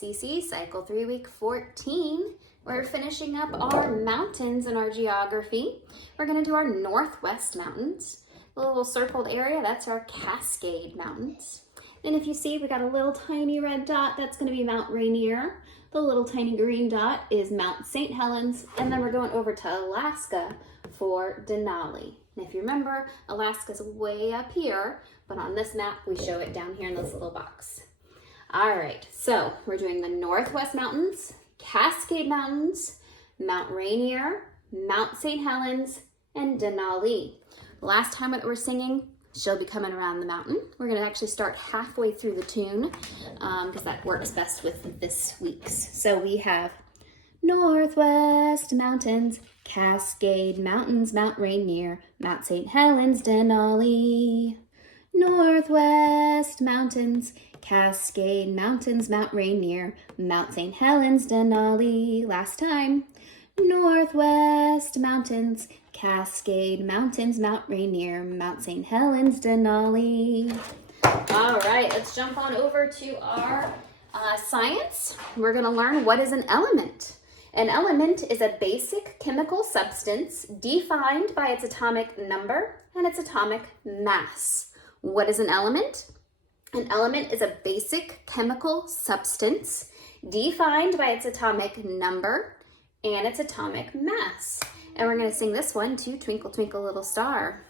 CC, Cycle 3, Week 14. We're finishing up our mountains in our geography. We're going to do our Northwest Mountains. The little circled area, that's our Cascade Mountains. Then if you see, we got a little tiny red dot, that's going to be Mount Rainier. The little tiny green dot is Mount St. Helens. And then we're going over to Alaska for Denali. And if you remember, Alaska's way up here, but on this map, we show it down here in this little box. All right, so we're doing the Northwest Mountains, Cascade Mountains, Mount Rainier, Mount St. Helens, and Denali. Last time that we're singing, she'll be coming around the mountain. We're gonna actually start halfway through the tune because that works best with this week's. So we have Northwest Mountains, Cascade Mountains, Mount Rainier, Mount St. Helens, Denali. Northwest Mountains, Cascade Mountains, Mount Rainier, Mount St. Helens, Denali. Last time. Northwest Mountains, Cascade Mountains, Mount Rainier, Mount St. Helens, Denali. All right, let's jump on over to our science. We're going to learn what is an element. An element is a basic chemical substance defined by its atomic number and its atomic mass. What is an element? An element is a basic chemical substance defined by its atomic number and its atomic mass. And we're going to sing this one too, Twinkle, Twinkle, Little Star.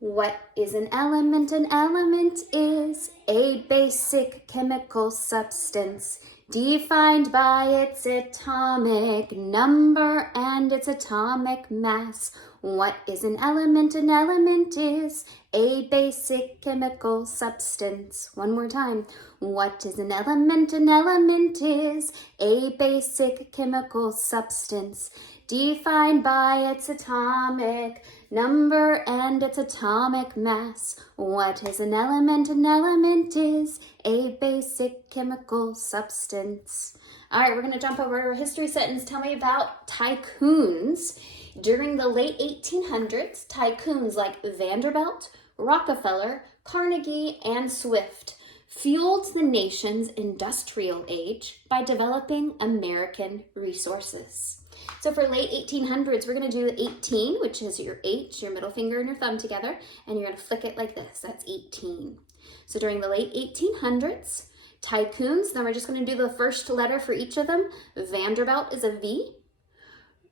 What is an element? An element is a basic chemical substance defined by its atomic number and its atomic mass. What is an element? An element is a basic chemical substance. One more time. What is an element? An element is a basic chemical substance defined by its atomic number and its atomic mass. What is an element? An element is a basic chemical substance. All right, we're going to jump over to our history sentence. Tell me about tycoons. During the late 1800s, tycoons like Vanderbilt, Rockefeller, Carnegie, and Swift fueled the nation's industrial age by developing American resources. So for late 1800s, we're going to do 18, which is your H, your middle finger and your thumb together, and you're going to flick it like this. That's 18. So during the late 1800s, tycoons, then we're just going to do the first letter for each of them. Vanderbilt is a V.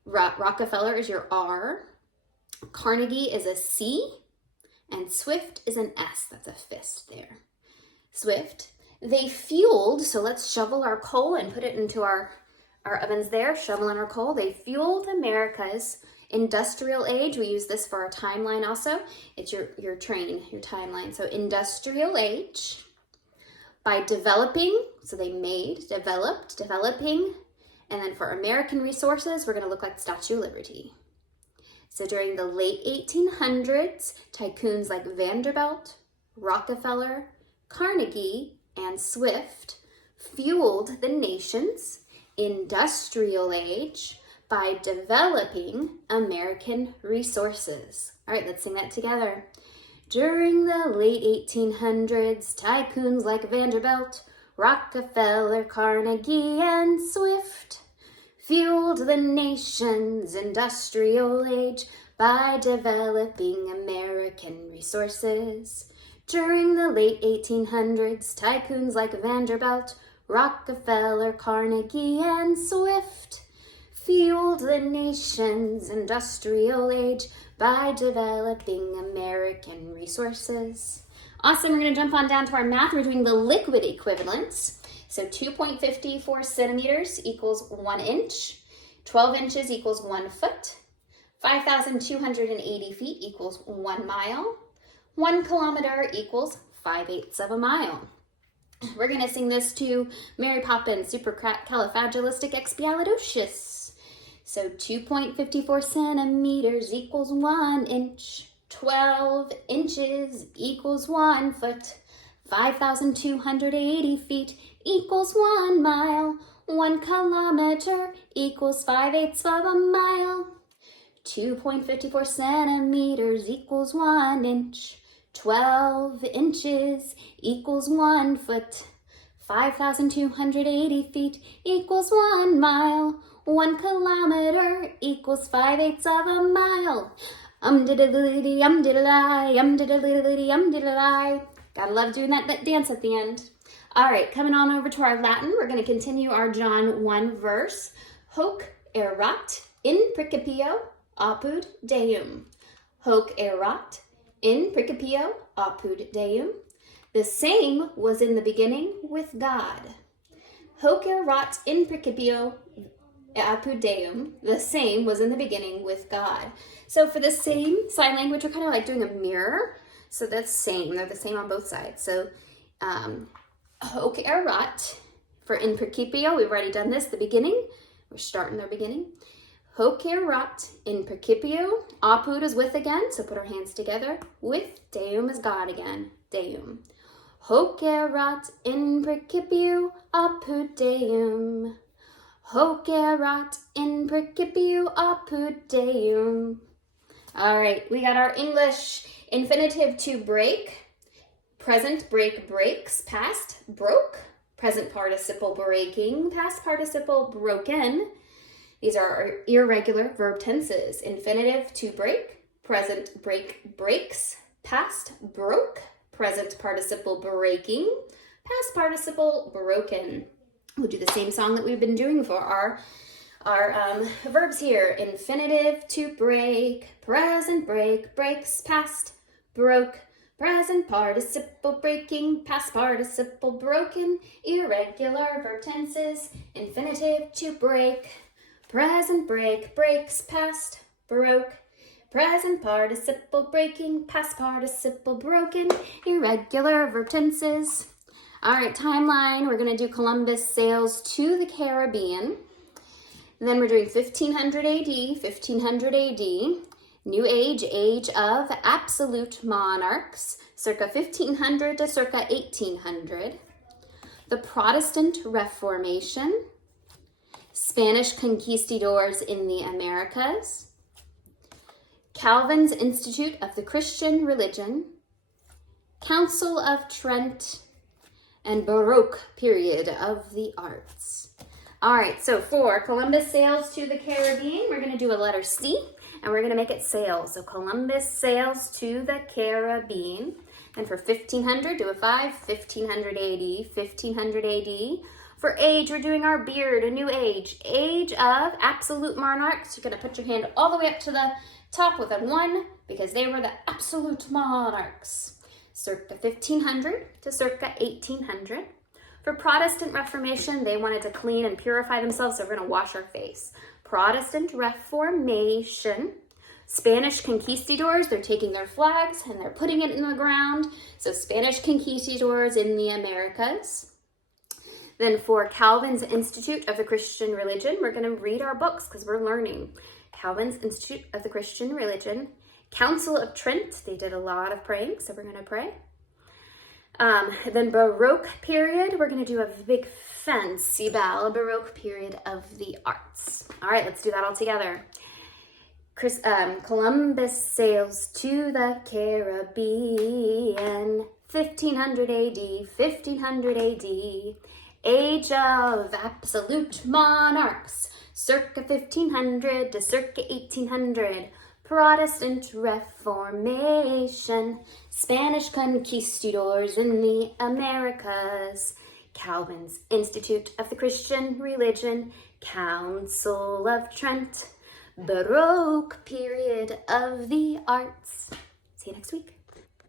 Rockefeller is your R. Carnegie is a C. And Swift is an S. That's a fist there. Swift. They fueled, so let's shovel our coal and put it into our ovens there, shoveling our coal. They fueled America's industrial age. We use this for our timeline also. It's your train, your timeline. So industrial age by developing, so they made, developed, developing, and then for American resources, we're going to look like the Statue of Liberty. So during the late 1800s, tycoons like Vanderbilt, Rockefeller, Carnegie, and Swift fueled the nation's industrial age by developing American resources. All right, let's sing that together. During the late 1800s, tycoons like Vanderbilt, Rockefeller, Carnegie, and Swift fueled the nation's industrial age by developing American resources. During the late 1800s, tycoons like Vanderbilt, Rockefeller, Carnegie, and Swift fueled the nation's industrial age by developing American resources. Awesome, we're going to jump on down to our math. We're doing the liquid equivalents. So 2.54 centimeters equals 1 inch. 12 inches equals 1 foot. 5,280 feet equals 1 mile. 1 kilometer equals 5/8 of a mile. We're going to sing this to Mary Poppins, supercalifragilisticexpialidocious. So 2.54 centimeters equals 1 inch. 12 inches equals 1 foot. 5,280 feet equals 1 mile. 1 kilometer equals 5/8 of a mile. 2.54 centimeters equals 1 inch. 12 inches equals 1 foot. 5,280 feet equals 1 mile. 1 kilometer equals 5/8 of a mile. Diddly diddly diddly. Gotta love doing that dance at the end. All right, coming on over to our Latin, we're going to continue our John 1 verse. Hoc erat in principio apud Deum. Hoc erat in principio apud Deum. The same was in the beginning with God. Hoc erat in principio apud Deum. The same was in the beginning with God. So for the same sign language, we're kind of like doing a mirror. So that's same. They're the same on both sides. So hoc erat for in principio. We've already done this. The beginning. We're starting the beginning. Hoc erat in principio. Apud is with again. So put our hands together. With Deum is God again. Deum. Hoc erat in principio apud Deum. Hoc erat in principio apud Deum. All right, we got our English infinitive to break. Present break breaks. Past broke. Present participle breaking. Past participle broken. These are our irregular verb tenses. Infinitive to break. Present break breaks. Past broke. Present participle breaking. Past participle broken. We'll do the same song that we've been doing for our verbs here. Infinitive to break, present break, breaks, past, broke, present participle breaking, past participle broken, irregular verb tenses. Infinitive to break, present break, breaks, past, broke, present participle breaking, past participle broken, irregular verb tenses. All right, timeline. We're going to do Columbus sails to the Caribbean. And then we're doing 1500 AD, 1500 AD, New Age, age of absolute monarchs, circa 1500 to circa 1800. The Protestant Reformation, Spanish conquistadors in the Americas, Calvin's Institute of the Christian Religion, Council of Trent, and Baroque period of the arts. All right, so for Columbus sails to the Caribbean, we're going to do a letter C, and we're going to make it sail. So Columbus sails to the Caribbean. And for 1500, do a 5, 1500 AD, 1500 AD. For age, we're doing our beard, a new age. Age of absolute monarchs. You're going to put your hand all the way up to the top with a 1 because they were the absolute monarchs. Circa 1500 to circa 1800. For Protestant Reformation, they wanted to clean and purify themselves, so we're going to wash our face. Protestant Reformation. Spanish conquistadors, they're taking their flags and they're putting it in the ground. So Spanish conquistadors in the Americas. Then for Calvin's Institute of the Christian Religion, we're going to read our books because we're learning. Calvin's Institute of the Christian Religion. Council of Trent, they did a lot of praying, so we're going to pray. Then Baroque period, we're going to do a big fancy ball, Baroque period of the arts. All right, let's do that all together. Columbus sails to the Caribbean, 1500 AD, 1500 AD. Age of absolute monarchs, circa 1500 to circa 1800. Protestant Reformation, Spanish conquistadors in the Americas, Calvin's Institute of the Christian Religion, Council of Trent, Baroque period of the arts. See you next week.